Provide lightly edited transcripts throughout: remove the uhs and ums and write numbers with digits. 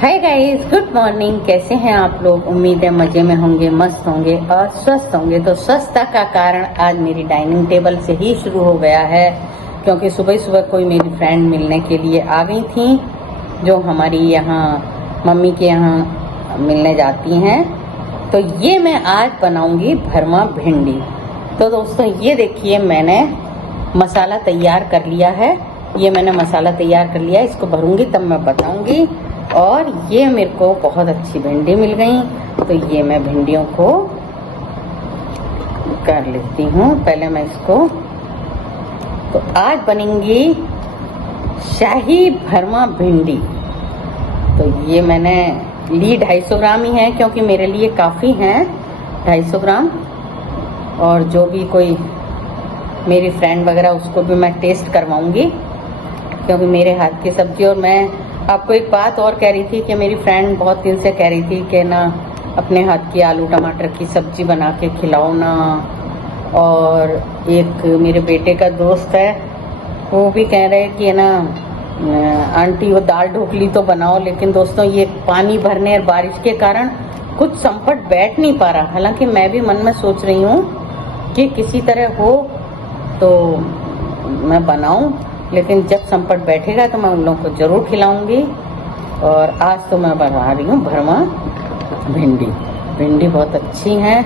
Hi guys, good morning. कैसे हैं आप लोग? उम्मीद है मजे में होंगे, मस्त होंगे और स्वस्थ होंगे। तो स्वस्थता का कारण आज मेरी डाइनिंग टेबल से ही शुरू हो गया है, क्योंकि सुबह सुबह कोई मेरी फ्रेंड मिलने के लिए आ गई थी, जो हमारी यहाँ मम्मी के यहाँ मिलने जाती हैं। तो ये मैं आज बनाऊंगी भरमा भिंडी। तो दोस्तों ये देखिए, मैंने मसाला तैयार कर लिया है। ये मैंने मसाला तैयार कर लिया है, इसको भरूंगी तब मैं बताऊंगी। और ये मेरे को बहुत अच्छी भिंडी मिल गई, तो ये मैं भिंडियों को कर लेती हूँ। पहले मैं इसको, तो आज बनेंगी शाही भरमा भिंडी। तो ये मैंने ली 250 ग्राम ही है, क्योंकि मेरे लिए काफ़ी हैं 250 ग्राम। और जो भी कोई मेरी फ्रेंड वगैरह, उसको भी मैं टेस्ट करवाऊंगी, क्योंकि मेरे हाथ की सब्जी। और मैं आपको एक बात और कह रही थी कि मेरी फ्रेंड बहुत दिन से कह रही थी कि ना अपने हाथ की आलू टमाटर की सब्जी बना के खिलाओ ना। और एक मेरे बेटे का दोस्त है, वो भी कह रहे कि ना आंटी वो दाल ढोकली तो बनाओ। लेकिन दोस्तों ये पानी भरने और बारिश के कारण कुछ संपट बैठ नहीं पा रहा। हालांकि मैं भी मन में सोच रही हूँ कि किसी तरह हो तो मैं बनाऊं, लेकिन जब संपट बैठेगा तो मैं उन लोगों को जरूर खिलाऊंगी। और आज तो मैं बना रही हूँ भरमा भिंडी। भिंडी बहुत अच्छी है,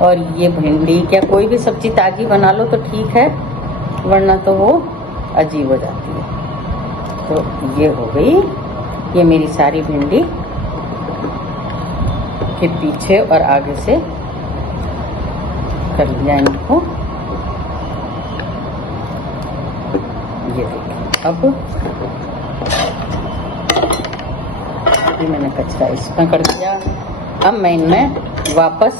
और ये भिंडी क्या कोई भी सब्जी ताजी बना लो तो ठीक है, वरना तो वो अजीब हो जाती है। तो ये हो गई, ये मेरी सारी भिंडी के पीछे और आगे से कर लिया इनको। ये देखिए, अब ये मैंने कचरा इसमें कर दिया। अब मैं इनमें वापस,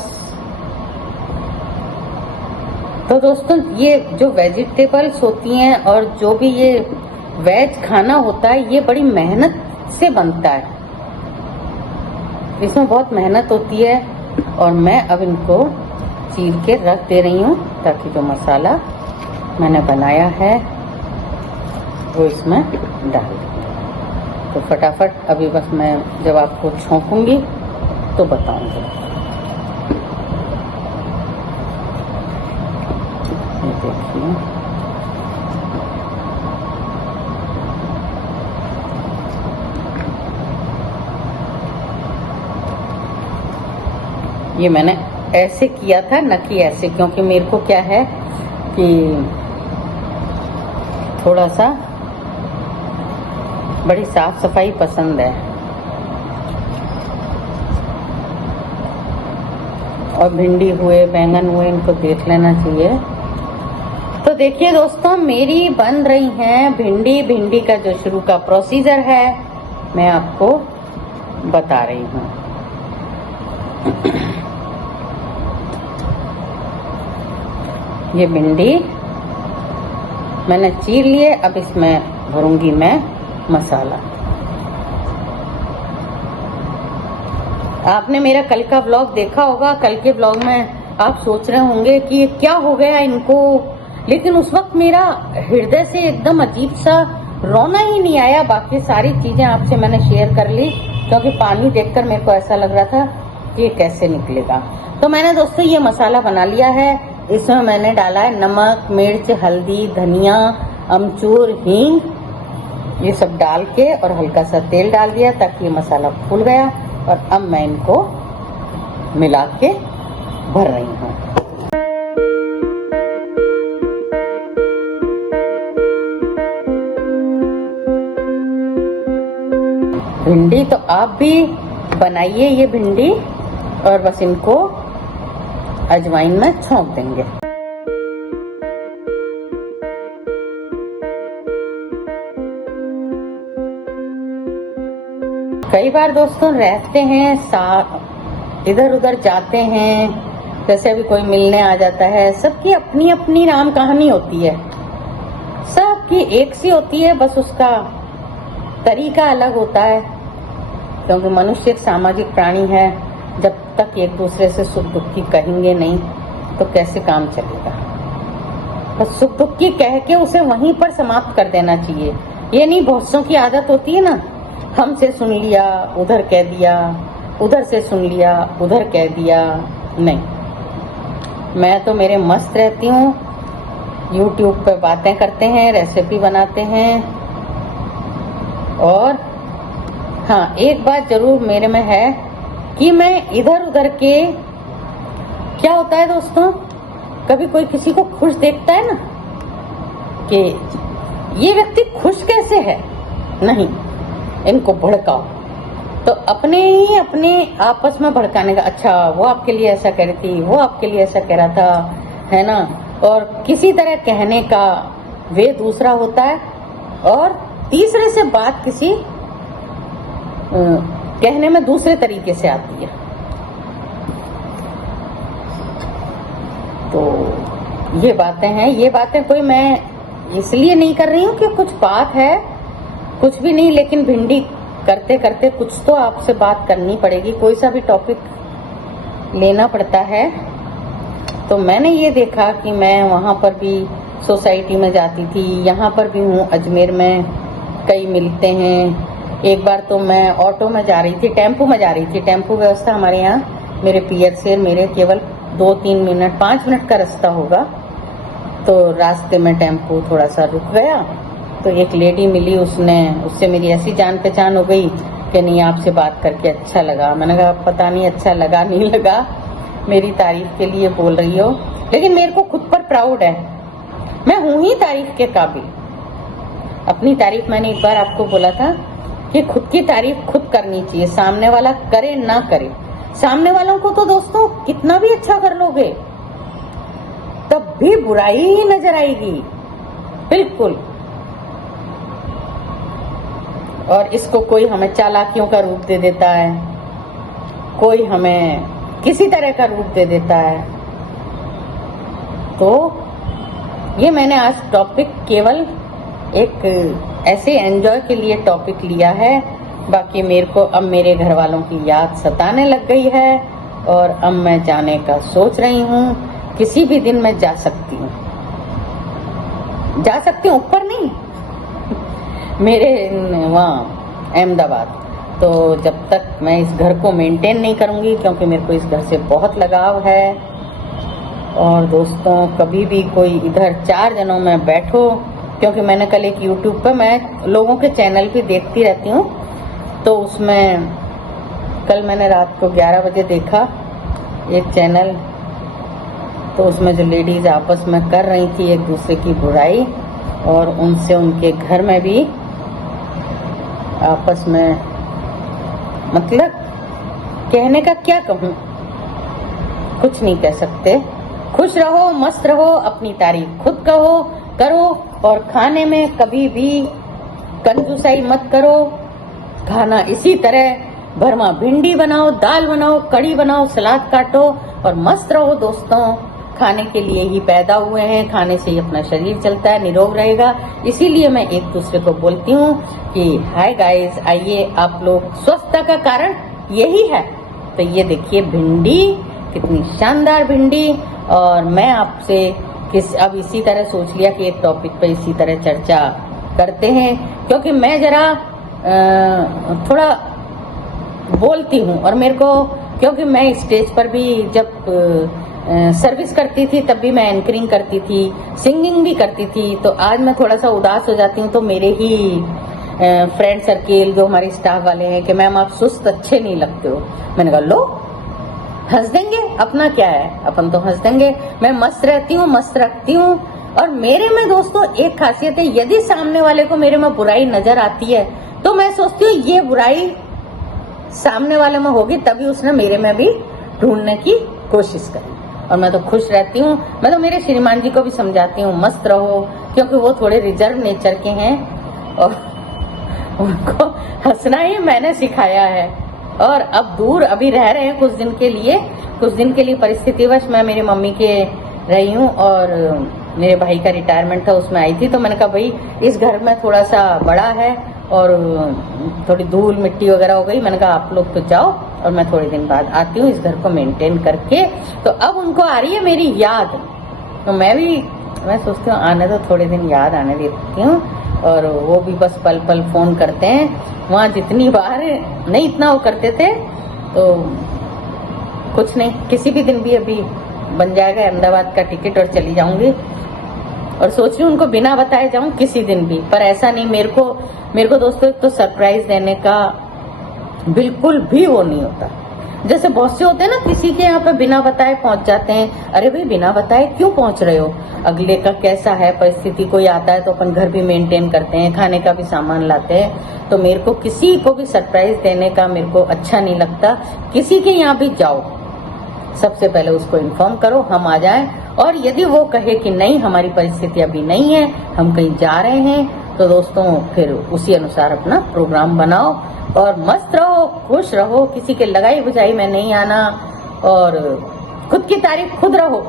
तो दोस्तों ये जो वेजिटेबल्स होती हैं और जो भी ये वेज खाना होता है, ये बड़ी मेहनत से बनता है, इसमें बहुत मेहनत होती है। और मैं अब इनको चीर के रख दे रही हूँ, ताकि जो मसाला मैंने बनाया है वो इसमें डाल दूँ। तो फटाफट अभी बस मैं जब आपको छौंकूंगी तो बताऊंगी। ये देखिए, ये मैंने ऐसे किया था, न कि ऐसे, क्योंकि मेरे को क्या है कि थोड़ा सा बड़ी साफ सफाई पसंद है। और भिंडी हुए, बैंगन हुए, इनको देख लेना चाहिए। तो देखिए दोस्तों, मेरी बन रही हैं भिंडी। भिंडी का जो शुरू का प्रोसीजर है मैं आपको बता रही हूँ। ये भिंडी मैंने चीर लिए, अब इसमें भरूंगी मैं मसाला। आपने मेरा कल का व्लॉग देखा होगा। कल के व्लॉग में आप सोच रहे होंगे कि ये क्या हो गया इनको, लेकिन उस वक्त मेरा हृदय से एकदम अजीब सा रोना ही नहीं आया। बाकी सारी चीजें आपसे मैंने शेयर कर ली, क्योंकि पानी देखकर मेरे को ऐसा लग रहा था कि ये कैसे निकलेगा। तो मैंने दोस्तों ये मसाला बना लिया है। इसमें मैंने डाला है नमक, मिर्च, हल्दी, धनिया, अमचूर, हींग, ये सब डाल के, और हल्का सा तेल डाल दिया ताकि ये मसाला फूल गया। और अब मैं इनको मिला के भर रही हूँ। भिंडी तो आप भी बनाइए ये भिंडी, और बस इनको अजवाइन में छौंक देंगे। कई बार दोस्तों रहते हैं साथ, इधर उधर जाते हैं, जैसे अभी कोई मिलने आ जाता है। सबकी अपनी अपनी राम कहानी होती है, सबकी एक सी होती है, बस उसका तरीका अलग होता है। क्योंकि मनुष्य एक सामाजिक प्राणी है, जब तक एक दूसरे से सुख दुख की कहेंगे नहीं तो कैसे काम चलेगा। बस सुख दुख की कह के उसे वहीं पर समाप्त कर देना चाहिए। ये नहीं, बहुत सौ की आदत होती है ना हमसे सुन लिया उधर कह दिया, उधर से सुन लिया उधर कह दिया, नहीं। मैं तो मेरे मस्त रहती हूँ। YouTube पे बातें करते हैं, रेसिपी बनाते हैं। और हाँ, एक बात जरूर मेरे में है कि मैं इधर उधर के, क्या होता है दोस्तों, कभी कोई किसी को खुश देखता है ना कि ये व्यक्ति खुश कैसे है, नहीं, इनको भड़काओ, तो अपने ही अपने आपस में भड़काने का। अच्छा, वो आपके लिए ऐसा कह रही थी, वो आपके लिए ऐसा कह रहा था, है ना। और किसी तरह कहने का वे दूसरा होता है और तीसरे से बात किसी कहने में दूसरे तरीके से आती है। तो ये बातें हैं, ये बातें कोई मैं इसलिए नहीं कर रही हूँ कि कुछ बात है, कुछ भी नहीं, लेकिन भिंडी करते करते कुछ तो आपसे बात करनी पड़ेगी, कोई सा भी टॉपिक लेना पड़ता है। तो मैंने ये देखा कि मैं वहाँ पर भी सोसाइटी में जाती थी, यहाँ पर भी हूँ अजमेर में, कई मिलते हैं। एक बार तो मैं ऑटो में जा रही थी, टेम्पो में जा रही थी। टेम्पो व्यवस्था हमारे यहाँ, मेरे पियर से मेरे केवल 2-3 मिनट 5 मिनट का रास्ता होगा। तो रास्ते में टेम्पो थोड़ा सा रुक गया, तो एक लेडी मिली, उससे मेरी ऐसी जान पहचान हो गई कि नहीं, आपसे बात करके अच्छा लगा। मैंने कहा पता नहीं अच्छा लगा नहीं लगा, मेरी तारीफ के लिए बोल रही हो, लेकिन मेरे को खुद पर प्राउड है, मैं हूं ही तारीफ के काबिल। अपनी तारीफ मैंने एक बार आपको बोला था कि खुद की तारीफ खुद करनी चाहिए, सामने वाला करे ना करे। सामने वालों को तो दोस्तों कितना भी अच्छा कर लोगे तब भी बुराई ही नजर आएगी, बिल्कुल। और इसको कोई हमें चालाकियों का रूप दे देता है, कोई हमें किसी तरह का रूप दे देता है। तो ये मैंने आज टॉपिक केवल एक ऐसे एंजॉय के लिए टॉपिक लिया है। बाकी मेरे को अब मेरे घर वालों की याद सताने लग गई है और अब मैं जाने का सोच रही हूँ। किसी भी दिन मैं जा सकती हूँ, ऊपर नहीं, मेरे वहाँ अहमदाबाद। तो जब तक मैं इस घर को मेंटेन नहीं करूँगी, क्योंकि मेरे को इस घर से बहुत लगाव है। और दोस्तों कभी भी कोई इधर 4 जनों में बैठो, क्योंकि मैंने कल एक YouTube पे, मैं लोगों के चैनल भी देखती रहती हूँ, तो उसमें कल मैंने रात को 11 बजे देखा एक चैनल, तो उसमें जो लेडीज आपस में कर रही थी एक दूसरे की बुराई, और उनसे उनके घर में भी आपस में, मतलब कहने का क्या कहूँ, कुछ नहीं कह सकते। खुश रहो, मस्त रहो, अपनी तारीफ खुद कहो करो, और खाने में कभी भी कंजूसाई मत करो। खाना इसी तरह भरमा भिंडी बनाओ, दाल बनाओ, कड़ी बनाओ, सलाद काटो और मस्त रहो दोस्तों। खाने के लिए ही पैदा हुए हैं, खाने से ही अपना शरीर चलता है, निरोग रहेगा। इसीलिए मैं एक दूसरे को बोलती हूँ कि हाय गाइस, आइए आप लोग, स्वस्थता का कारण यही है। तो ये देखिए भिंडी, कितनी शानदार भिंडी। और मैं आपसे अब इसी तरह सोच लिया कि एक टॉपिक पे इसी तरह चर्चा करते हैं, क्योंकि मैं जरा थोड़ा बोलती हूँ, और मेरे को, क्योंकि मैं स्टेज पर भी जब सर्विस करती थी तब भी मैं एंकरिंग करती थी, सिंगिंग भी करती थी। तो आज मैं थोड़ा सा उदास हो जाती हूँ, तो मेरे ही फ्रेंड सर्किल जो हमारे स्टाफ वाले हैं कि मैम आप सुस्त अच्छे नहीं लगते हो। मैंने कहा लो, हंस देंगे, अपना क्या है, अपन तो हंस देंगे। मैं मस्त रहती हूँ, मस्त रखती हूँ। और मेरे में दोस्तों एक खासियत है, यदि सामने वाले को मेरे में बुराई नजर आती है तो मैं सोचती हूँ ये बुराई सामने वाले में होगी, तभी उसने मेरे में भी ढूंढने की कोशिश करी। और मैं तो खुश रहती हूँ। मैं तो मेरे श्रीमान जी को भी समझाती हूँ मस्त रहो, क्योंकि वो थोड़े रिजर्व नेचर के हैं और उनको हंसना ही मैंने सिखाया है। और अब दूर अभी रह रहे हैं कुछ दिन के लिए परिस्थितिवश मैं मेरी मम्मी के रही हूँ, और मेरे भाई का रिटायरमेंट था, उसमें आई थी। तो मैंने कहा भाई इस घर में थोड़ा सा बड़ा है और थोड़ी धूल मिट्टी वगैरह हो गई, मैंने कहा आप लोग तो जाओ और मैं थोड़े दिन बाद आती हूँ इस घर को मेंटेन करके। तो अब उनको आ रही है मेरी याद, तो मैं सोचती हूँ आने तो थोड़े दिन याद आने देती हूँ। और वो भी बस पल पल फोन करते हैं। वहाँ जितनी बार नहीं इतना वो करते थे, तो कुछ नहीं, किसी भी दिन भी अभी बन जाएगा अहमदाबाद का टिकट और चली जाऊंगी। और सोच रही हूँ उनको बिना बताए जाऊं किसी दिन भी, पर ऐसा नहीं। मेरे को दोस्तों तो सरप्राइज देने का बिल्कुल भी वो नहीं होता। जैसे बहुत से होते हैं ना, किसी के यहाँ पे बिना बताए पहुंच जाते हैं। अरे भाई बिना बताए क्यों पहुंच रहे हो? अगले का कैसा है परिस्थिति, कोई आता है तो अपन घर भी मेंटेन करते हैं, खाने का भी सामान लाते हैं। तो मेरे को किसी को भी सरप्राइज देने का मेरे को अच्छा नहीं लगता। किसी के यहाँ भी जाओ, सबसे पहले उसको इन्फॉर्म करो, हम आ जाएं। और यदि वो कहे कि नहीं हमारी परिस्थिति अभी नहीं है, हम कहीं जा रहे हैं, तो दोस्तों फिर उसी अनुसार अपना प्रोग्राम बनाओ और मस्त रहो, खुश रहो। किसी के लगाई बुझाई में नहीं आना और खुद की तारीफ खुद रहो।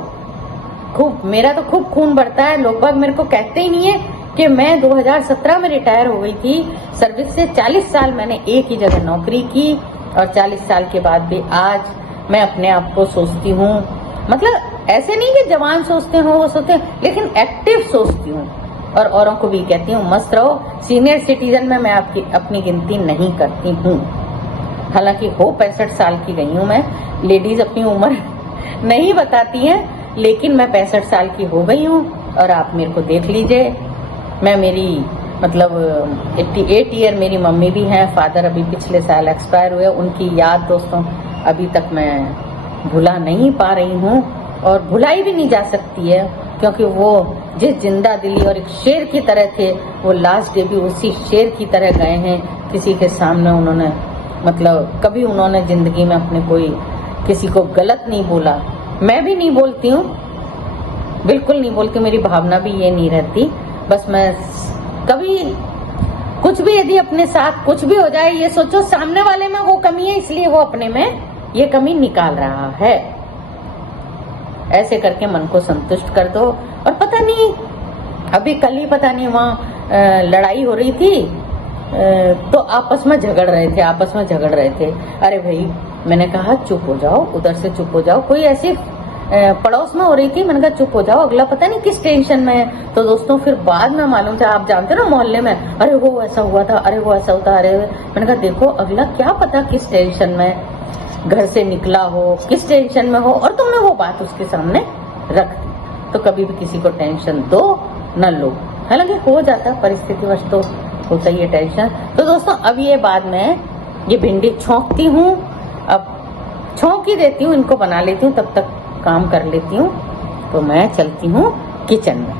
खूब, मेरा तो खूब खून बढ़ता है। लोग बाग मेरे को कहते ही नहीं है कि मैं 2017 में रिटायर हो गई थी सर्विस से। 40 साल मैंने एक ही जगह नौकरी की और 40 साल के बाद भी आज मैं अपने आप को सोचती हूँ, मतलब ऐसे नहीं कि जवान सोचते हो वो सोचते हैं, लेकिन एक्टिव सोचती हूँ। और औरों को भी कहती हूँ मस्त रहो। सीनियर सिटीजन में मैं आपकी अपनी गिनती नहीं करती हूँ। हालांकि हो 65 साल की गई हूँ मैं। लेडीज अपनी उम्र नहीं बताती हैं, लेकिन मैं 65 साल की हो गई हूँ। और आप मेरे को देख लीजिए, मैं मेरी मतलब 88 ईयर मेरी मम्मी भी हैं, फादर अभी पिछले साल एक्सपायर हुए। उनकी याद दोस्तों अभी तक मैं भुला नहीं पा रही हूँ और भुलाई भी नहीं जा सकती है, क्योंकि वो जिस जिंदा दिली और एक शेर की तरह थे, वो लास्ट डे भी उसी शेर की तरह गए हैं। किसी के सामने उन्होंने मतलब कभी उन्होंने जिंदगी में अपने कोई किसी को गलत नहीं बोला। मैं भी नहीं बोलती हूँ, बिल्कुल नहीं बोलती। मेरी भावना भी ये नहीं रहती। बस मैं कभी कुछ भी यदि अपने साथ कुछ भी हो जाए, ये सोचो सामने वाले में वो कमी है, इसलिए वो अपने में ये कमी निकाल रहा है। ऐसे करके मन को संतुष्ट कर दो। और पता नहीं अभी कल ही पता नहीं वहाँ लड़ाई हो रही थी, तो आपस में झगड़ रहे थे। अरे भाई मैंने कहा चुप हो जाओ, उधर से चुप हो जाओ। कोई ऐसी पड़ोस में हो रही थी, मैंने कहा चुप हो जाओ, अगला पता नहीं किस टेंशन में है। तो दोस्तों फिर बाद में मालूम था, आप जानते हो ना मोहल्ले में, अरे वो ऐसा हुआ था, अरे वो ऐसा होता, अरे मैंने कहा देखो अगला क्या पता किस टेंशन में घर से निकला हो, किस टेंशन में हो, और तुमने वो बात उसके सामने रख दी। तो कभी भी किसी को टेंशन दो न लो। हालांकि हो जाता परिस्थिति वश, तो होता ही है टेंशन। तो दोस्तों अब ये बाद में ये भिंडी छौंकती हूँ, अब छौंक ही देती हूँ, इनको बना लेती हूँ, तब तक काम कर लेती हूँ। तो मैं चलती हूँ किचन में।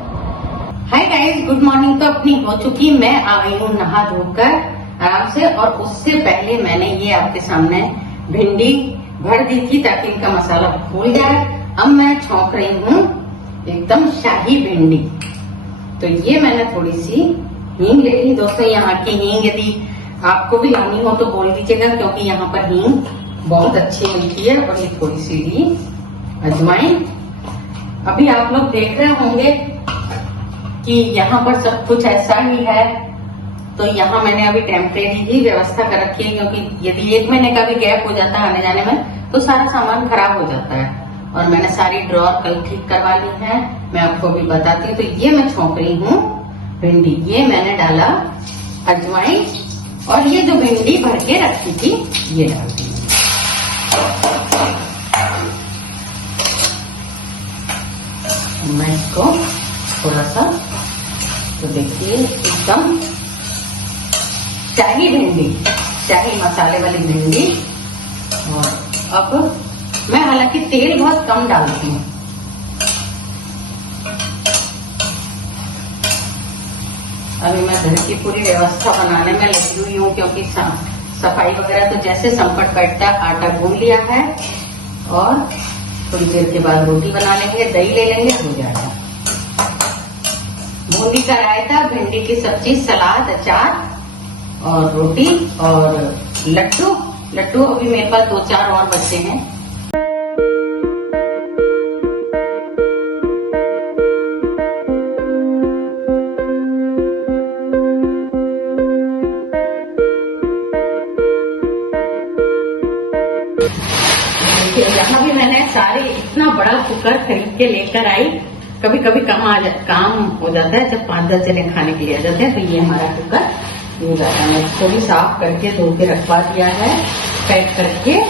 Hi guys, good morning. तो अपनी हो चुकी, मैं आ गई हूँ नहा धोकर आराम से। और उससे पहले मैंने ये आपके सामने भिंडी भर दी थी ताकि इनका मसाला फूल जाए। अब मैं छौंक रही हूँ एकदम शाही भिंडी। तो ये मैंने थोड़ी सी हींग ले ली दोस्तों। यहाँ की हींग यदि आपको भी लानी हो तो बोल दीजिएगा, क्योंकि यहाँ पर हींग बहुत अच्छी मिलती है। और ये थोड़ी सी ली अजवाइन। अभी आप लोग देख रहे होंगे कि यहाँ पर सब कुछ ऐसा ही है, तो यहाँ मैंने अभी टेम्परेरी ही व्यवस्था कर रखी है, क्योंकि यदि 1 महीने का भी गैप हो जाता है आने जाने में तो सारा सामान खराब हो जाता है। और मैंने सारी ड्रॉर कल ठीक करवा ली है, मैं आपको भी बताती हूँ। तो ये मैं छौंक रही हूँ भिंडी, ये मैंने डाला अजवाइन, और ये जो भिंडी भर के रखी थी ये डाल दी। मैं इसको थोड़ा सा, तो देखिए एकदम शाही भिंडी, शाही मसाले वाली भिंडी। और अब मैं हालांकि तेल बहुत कम डालती हूँ। अभी मैं घर की पूरी व्यवस्था बनाने में लगी हुई हूँ, क्योंकि सफाई वगैरह तो जैसे संकट बैठता है, आटा गूंद लिया है। और थोड़ी देर के बाद रोटी बना लेंगे, दही ले लेंगे, हो जाएगा। बूंदी का रायता, भिंडी की सब्जी, सलाद, अचार और रोटी और लड्डू अभी मेरे पास 2-4 और बच्चे हैं। यहाँ भी मैंने सारे इतना बड़ा कुकर खरीद के लेकर आई, कभी कभी काम हो जाता है, जब 5-10 जने खाने के लिए आ जाते हैं तो ये हमारा कुकर यूज आता है। मैं इसको भी साफ करके धो के रखवा दिया है, पैक करके।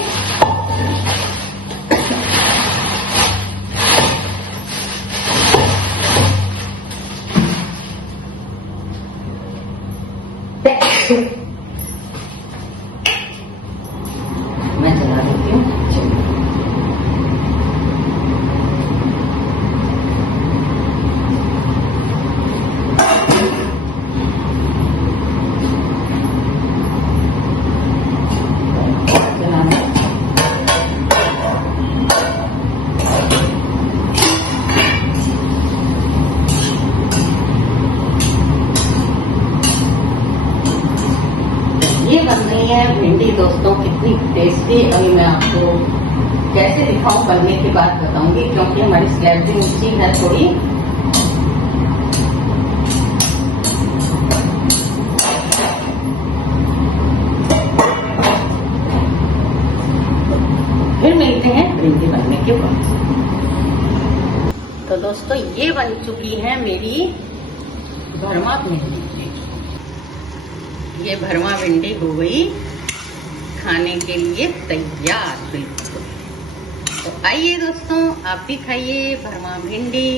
मैं चला देती हूँ। ये बन रही है भिंडी दोस्तों, कितनी टेस्टी। अभी मैं आपको कैसे दिखाऊं, बनने के बाद बताऊंगी, क्योंकि हमारी स्लैब भी ऊंची है थोड़ी। फिर मिलते हैं भिंडी बनने के बाद। तो दोस्तों ये बन चुकी है मेरी भरमा भिंडी। ये भरमा भिंडी हो गई खाने के लिए तैयार बिल्कुल। तो आइए दोस्तों, आप भी खाइए भरमा भिंडी।